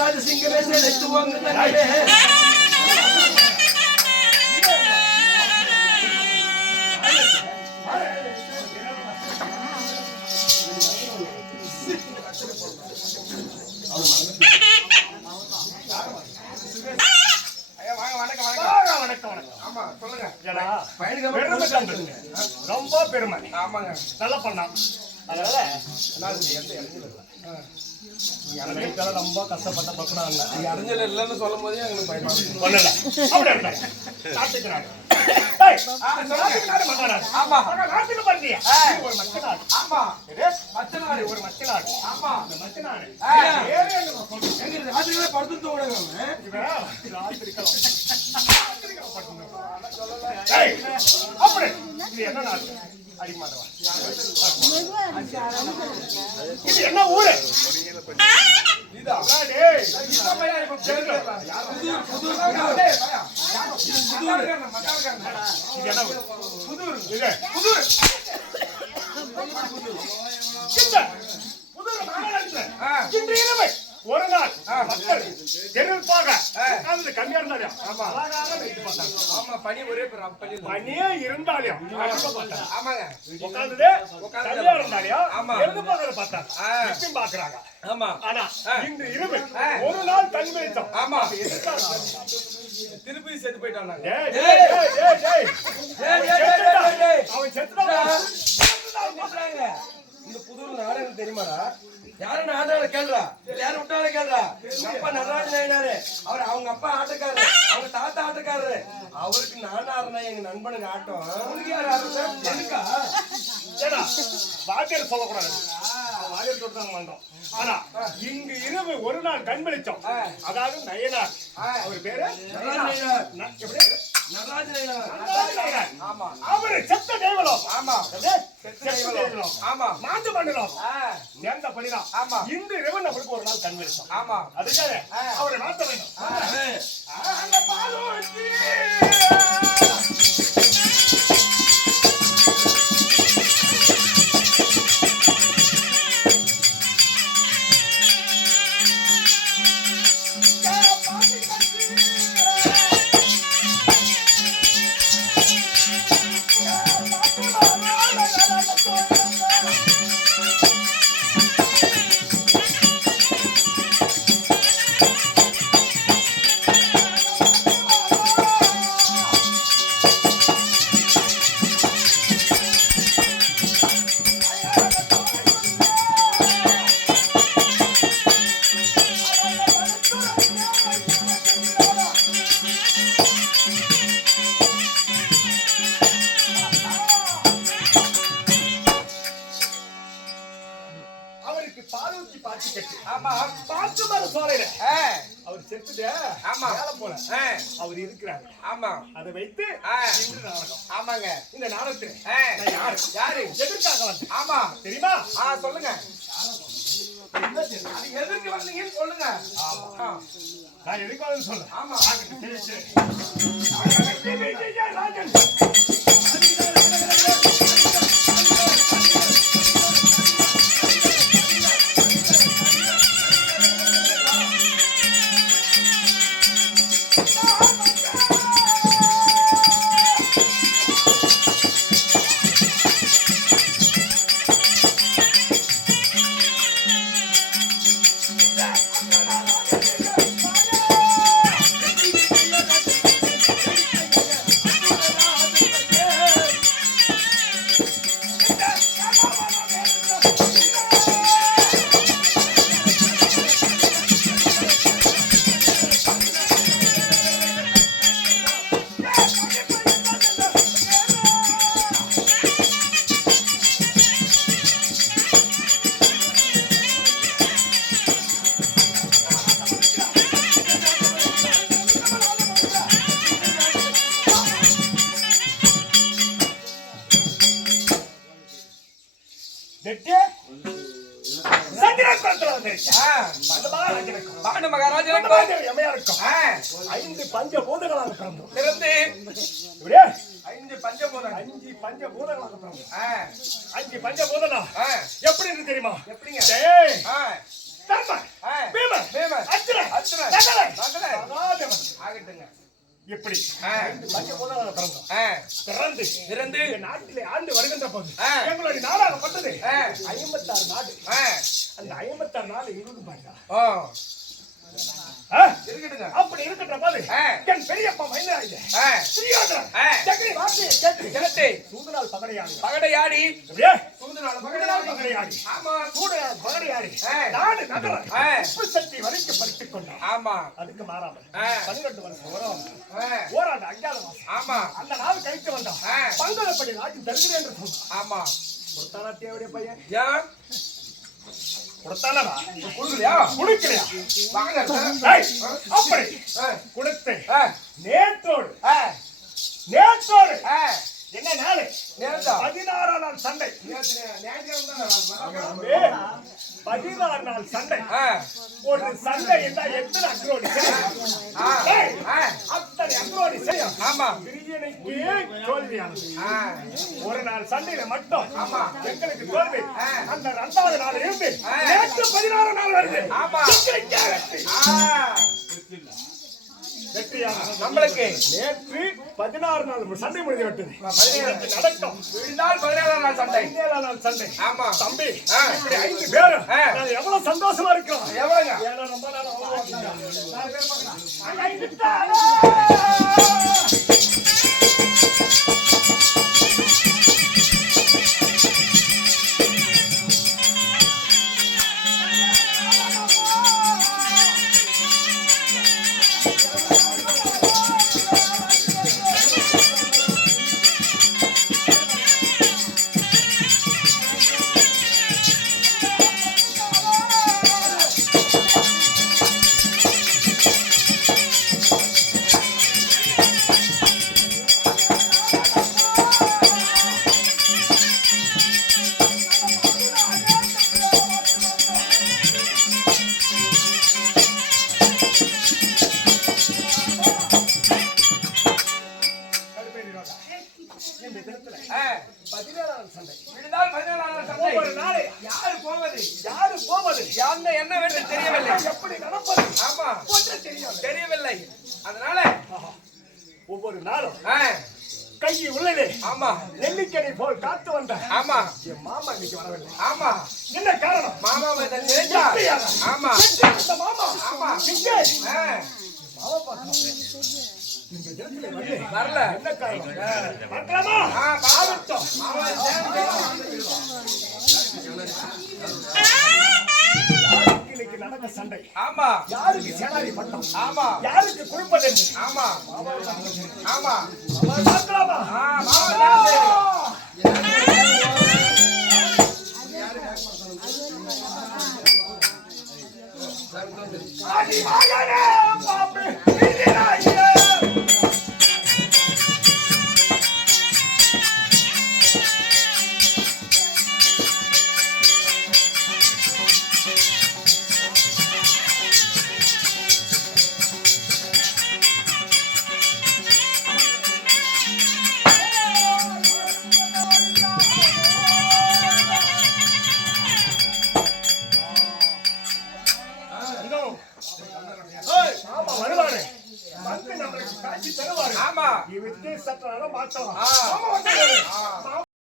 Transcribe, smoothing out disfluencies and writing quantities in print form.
ராஜசிங்கமே செலுத்துவாங்க. ரொம்ப பெருமை. ஆமாங்க, நல்லா பண்ணா. அதனால ரொம்ப கஷ்டப்பட்ட பக்கம் அறிஞர் இல்லைன்னு சொல்லும் போதே எங்களுக்கு பயன்படுது. என்ன ஊரு? ஒரு நாள் மக்கள் எதிர்ப்பாக கம்மியா இருந்தாலும் பனி ஒரே பனியே இருந்தாலும் உட்கார்ந்ததே இருந்தாலும் எதிர்பார்க்கறத பார்த்தாங்க பாக்குறாங்க. ஆமா, ஆனா இந்த இரவு ஒரு நாள் கண் வெளிச்சம். ஆமா, திருப்பி செத்து போயிட்டான். அவன் செத்துட்டான். இந்த புதூர் நாடகம் தெரியுமாடா? யாரும் ஆட்டாள கேள்றா, யாரும் விட்டாலும் கேள்றா. அப்பா நடராஜன் ஆயினாரு. அவர் அவங்க அப்பா ஆட்டக்காரரு, அவங்க தாத்தா ஆட்டக்காரரு. அவருக்கு நான் ஆடுறேன், எங்க நண்பனுக்கு ஆட்டம். அவனுக்கு யார் ஆடுறது? எனக்கா? ஏன்னா வாத்தியார் சொல்லக்கூடாது, வாத்தியார் சொல்றாங்க வந்தோம். ஆனா இங்கு இரவு ஒரு நாள் கண் வெளிச்சம். அதாவது நயனார், அவர் பேரு அவரு செத்த தெய்வம். ஆமா, ஆமா, மாந்து மண்டலம் சேர்ந்த படிதான். ஆமா, இந்த இரவு நம்மளுக்கு ஒரு நாள் கண் வெளிச்சம். ஆமா, அதுக்காக அவரை மாத்த வேண்டும். அவர் செத்துட்டு போல அவர் இருக்கிறார். ஆமா, அதை வைத்து நாடகம். ஆமாங்க, இந்த நாடகத்துல யாரு யாரு எதற்காக வந்து? ஆமா, தெரியுமா? சொல்லுங்க. எதற்கு வந்தீங்கன்னு சொல்லுங்க. நான் எதுக்கு வந்து சொல்ல? ஆமா, ஐந்து பஞ்சபூதங்களாக பிறந்தோம். ஐந்து பஞ்சபூதங்களாக பிறந்தோம். அஞ்சு பஞ்சபூதனா எப்படி இருக்கு தெரியுமா? எப்படிங்க? தர்மன், பீமன், அர்ஜுனன், நகுலன், சகாதேவன் ஆகட்டுங்க. இப்படி பஞ்சபூதங்களை பிறந்து இந்த நாட்டிலே ஆண்டு வருகின்ற போது எங்களுடைய நாடாகப்பட்டது 56 நாடு. அந்த 56 நாடு எங்களுக்கு பாருங்க. அப்படி இருக்கின்ற போது என் பெரியப்பா மயிலாயுத துரியோதனன் சக்கரவர்த்தி கேட்டு சூதுநாள் பகடையாடி நாடு நகரம் உப்பு சக்தி வரைக்கும் பறித்துக் கொண்டான். ஆமா, அதுக்கு மாறாமல் 12 வருஷம் போராட அஞ்சாத மாசம். ஆமா, அந்த நாள் கழித்து வந்தான். பங்கலப்படி ராஜ்யம் தருகிறேன் என்று சொன்னான். ஆமா, கொடுத்தானா தேவடைய பையன்? ஏன் கொடுத்தானா? கொடுக்கலையா? கொடுக்கலையா? அப்படி கொடுத்து நேற்றோடு என்ன நாள்? 16 நாள் சண்டை. 16 நாள் சண்டை. ஒரு சண்டை என்ன எத்தனை அக்ரோடி அத்தனை அக்ரோடி செய்யும். ஆமா, பிரியனைக்கே தோல்வியானது. ஒரு நாள் சண்டையில மட்டும் எங்களுக்கு தோல்வி. அந்த 2வது நாள் இருந்து நேற்று 16 நாள் வருது. நம்மளுக்கு நேற்று 16 நாள் சண்டை முடிந்து விட்டது. நடக்கும் 17 நாள் சண்டை. 17 நாள் சண்டை. ஆமா தம்பி, 5 பேரும் எவ்வளவு சந்தோஷமா இருக்கிறோம். எவ்வளவுங்க? ஏன்னா ரொம்ப நாள் தெரியவில்லை. அதனால ஒவ்வொரு நாளும் கை உள்ளே ஆமா நெல்லிக்கடை போல் காத்து வந்த ஆமா என் மாமா இன்னைக்கு வரவில்லை. ஆமா, என்ன காரணம்? மாமா ஆமா மாமா ஆமா வரல. என்ன காரணம்? இன்னைக்கு நடந்த சண்டை. ஆமா, யாருக்கு சேனாதி பட்டம்? ஆமா, யாருக்கு குடும்பம்? ஆமா ஆமா